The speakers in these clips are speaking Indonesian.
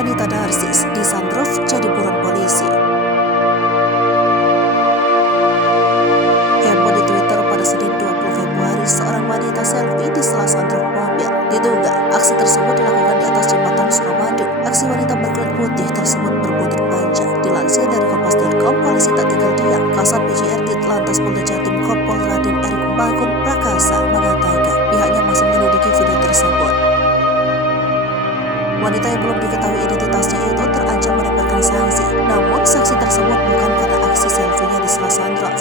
Wanita narsis disandra jadi buron polisi. Heboh di Twitter pada Senin 20 Februari, seorang wanita selfie di salah sandra mobil. Diduga aksi tersebut dilakukan di atas jembatan Suramadu. Aksi wanita berkulit putih tersebut berbuntut panjang. Dilansir dari Kompas.com, polisi tak tinggal diam. Kasat PJR Ditlantas Polda Jatim Kompol Raden Erik Bagong Prakasa mengatakan pihaknya masih menyelidiki video tersebut. Wanita yang belum diketahui identitasnya itu terancam mendapatkan sanksi. Namun sanksi tersebut bukan karena aksi selfie-nya di salah sandra.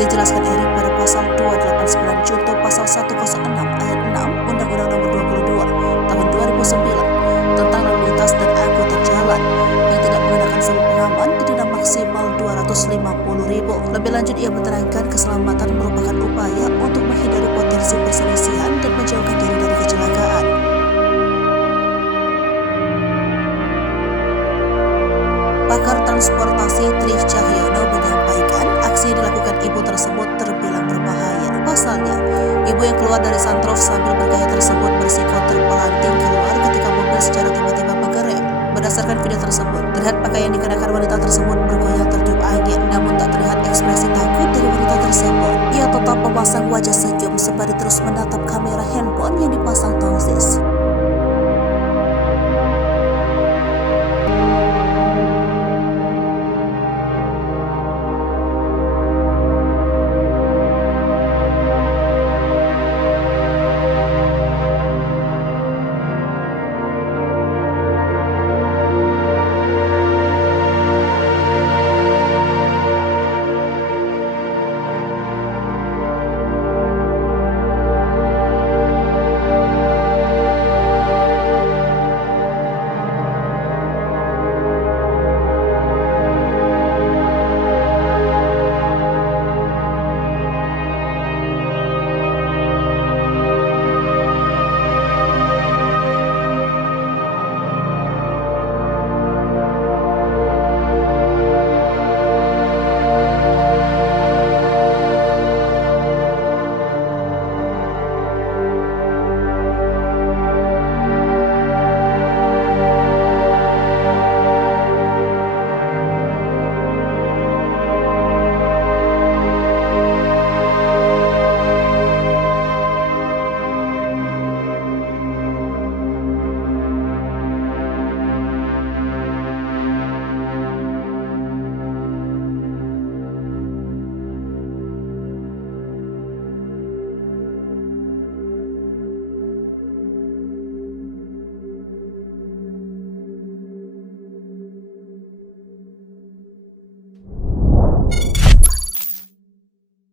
Dijelaskan Erik pada pasal 289 junto pasal 106 ayat 6 Undang-Undang Nomor 22 Tahun 2009 tentang lalu lintas dan angkutan jalan yang tidak menggunakan sabuk pengaman didenda maksimal Rp250.000. Lebih lanjut, ia menerangkan keselamatan merupakan upaya untuk menghindari potensi perselisihan dan menjauhkan diri dari kecelakaan. Pakar transportasi Tri Cahyono menyampaikan aksi yang dilakukan ibu tersebut terbilang berbahaya. Pasalnya, ibu yang keluar dari sunroof sambil bergaya tersebut bersiko terpelanting keluar ketika mobil secara tiba-tiba mengerem. Berdasarkan video tersebut, terlihat pakaian yang dikenakan wanita tersebut bergoyang tertiup angin, namun tak terlihat ekspresi takut dari wanita tersebut. Ia tetap memasang wajah senyum sembari terus menatap kamera handphone yang dipasang tongsis.